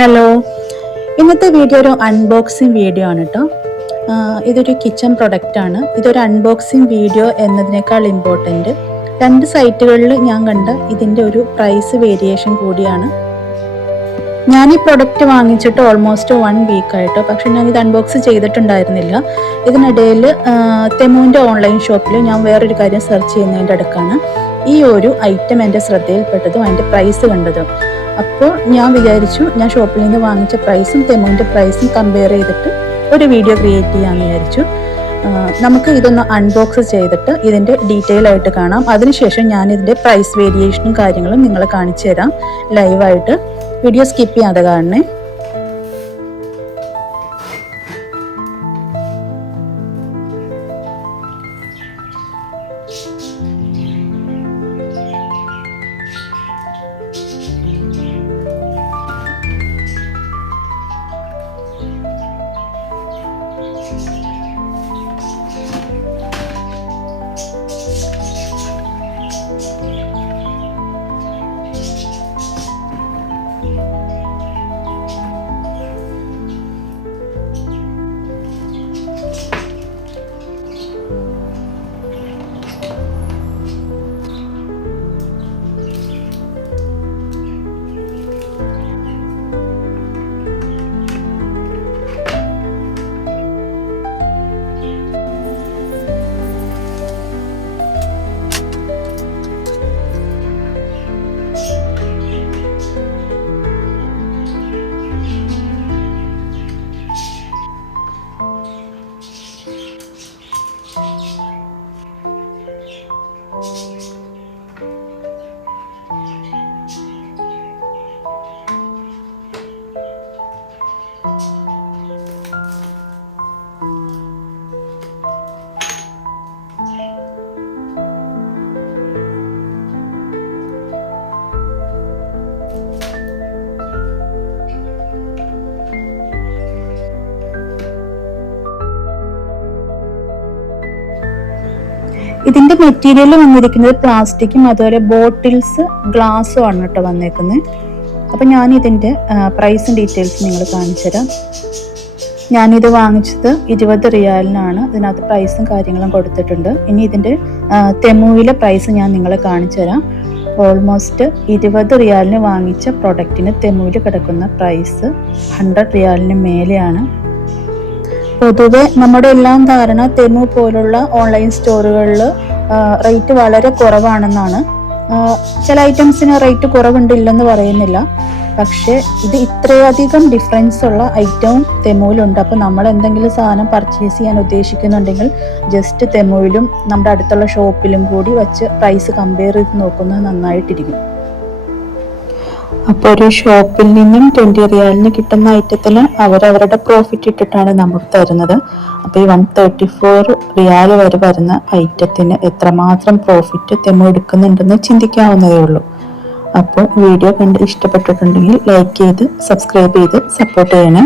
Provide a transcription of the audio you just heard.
Hello, ഇന്നത്തെ video ഒരു unboxing video ആണ് കേട്ടോ. ഇതൊരു കിച്ചൺ പ്രൊഡക്റ്റ് ആണ്. ഇതൊരു അൺബോക്സിങ് വീഡിയോ എന്നതിനേക്കാൾ ഇമ്പോർട്ടൻറ്റ് രണ്ട് സൈറ്റുകളിൽ ഞാൻ കണ്ട ഇതിൻ്റെ ഒരു പ്രൈസ് വേരിയേഷൻ കൂടിയാണ്. ഞാൻ ഈ പ്രൊഡക്റ്റ് വാങ്ങിച്ചിട്ട് ഓൾമോസ്റ്റ് 1 വീക്കായിട്ടോ, പക്ഷെ ഞാൻ ഇത് അൺബോക്സ് ചെയ്തിട്ടുണ്ടായിരുന്നില്ല. ഇതിനിടയിൽ തെമുവിൻ്റെ ഓൺലൈൻ ഷോപ്പിൽ ഞാൻ വേറൊരു കാര്യം സെർച്ച് ചെയ്യുന്നതിൻ്റെ അടുക്കാണ് ഈ ഒരു ഐറ്റം എൻ്റെ ശ്രദ്ധയിൽപ്പെട്ടതും അതിൻ്റെ പ്രൈസ് കണ്ടതും. അപ്പോൾ ഞാൻ വിചാരിച്ചു ഞാൻ ഷോപ്പിൽ നിന്ന് വാങ്ങിച്ച പ്രൈസും തെമുവിൻ്റെ പ്രൈസും കമ്പയർ ചെയ്തിട്ട് ഒരു വീഡിയോ ക്രിയേറ്റ് ചെയ്യാമെന്ന് വിചാരിച്ചു. നമുക്ക് ഇതൊന്ന് അൺബോക്സ് ചെയ്തിട്ട് ഇതിൻ്റെ ഡീറ്റെയിൽ ആയിട്ട് കാണാം. അതിനുശേഷം ഞാൻ ഇതിൻ്റെ പ്രൈസ് വേരിയേഷനും കാര്യങ്ങളും നിങ്ങളെ കാണിച്ചു തരാം ലൈവായിട്ട്. വീഡിയോ സ്കിപ്പ് ചെയ്യാതെ കാണണേ. ഇതിന്റെ മെറ്റീരിയൽ വന്നിരിക്കുന്നത് പ്ലാസ്റ്റിക്കും അതുപോലെ ബോട്ടിൽസ് ഗ്ലാസ്സും ആണ് കേട്ടോ വന്നേക്കുന്നത്. അപ്പം ഞാൻ ഇതിൻ്റെ പ്രൈസും ഡീറ്റെയിൽസ് നിങ്ങൾ കാണിച്ചു തരാം. ഞാനിത് വാങ്ങിച്ചത് 20 റിയാലിനാണ്. ഇതിനകത്ത് പ്രൈസും കാര്യങ്ങളും കൊടുത്തിട്ടുണ്ട്. ഇനി ഇതിൻ്റെ തെമുവിലെ പ്രൈസ് ഞാൻ നിങ്ങളെ കാണിച്ചു തരാം. ഓൾമോസ്റ്റ് 20 റിയാലിന് വാങ്ങിച്ച പ്രൊഡക്റ്റിന് തെമുവിൽ കിടക്കുന്ന പ്രൈസ് 100 റിയാലിന് മേലെയാണ്. പൊതുവെ നമ്മുടെ എല്ലാം ധാരണ തെമു പോലുള്ള ഓൺലൈൻ സ്റ്റോറുകളിൽ റേറ്റ് വളരെ കുറവാണെന്നാണ്. ചില ഐറ്റംസിന് റേറ്റ് കുറവുണ്ടില്ലെന്ന് പറയുന്നില്ല, പക്ഷേ ഇത് ഇത്രയധികം ഡിഫറൻസ് ഉള്ള ഐറ്റവും തെമുവിലുണ്ട്. അപ്പോൾ നമ്മൾ എന്തെങ്കിലും സാധനം പർച്ചേസ് ചെയ്യാൻ ഉദ്ദേശിക്കുന്നുണ്ടെങ്കിൽ ജസ്റ്റ് തെമുവിലും നമ്മുടെ അടുത്തുള്ള ഷോപ്പിലും കൂടി വെച്ച് പ്രൈസ് കമ്പയർ ചെയ്ത് നോക്കുന്നത് നന്നായിട്ടിരിക്കും. അപ്പോൾ ഒരു ഷോപ്പിൽ നിന്നും 20 റിയാലിന് കിട്ടുന്ന ഐറ്റത്തിൽ അവരവരുടെ പ്രോഫിറ്റ് ഇട്ടിട്ടാണ് നമുക്ക് തരുന്നത്. അപ്പോൾ ഈ 134 റിയാൽ വരെ വരുന്ന ഐറ്റത്തിന് എത്രമാത്രം പ്രോഫിറ്റ് തെമു എടുക്കുന്നുണ്ടെന്ന് ചിന്തിക്കാവുന്നതേ ഉള്ളൂ. അപ്പോൾ വീഡിയോ കണ്ട് ഇഷ്ടപ്പെട്ടിട്ടുണ്ടെങ്കിൽ ലൈക്ക് ചെയ്ത് സബ്സ്ക്രൈബ് ചെയ്ത് സപ്പോർട്ട് ചെയ്യണേ.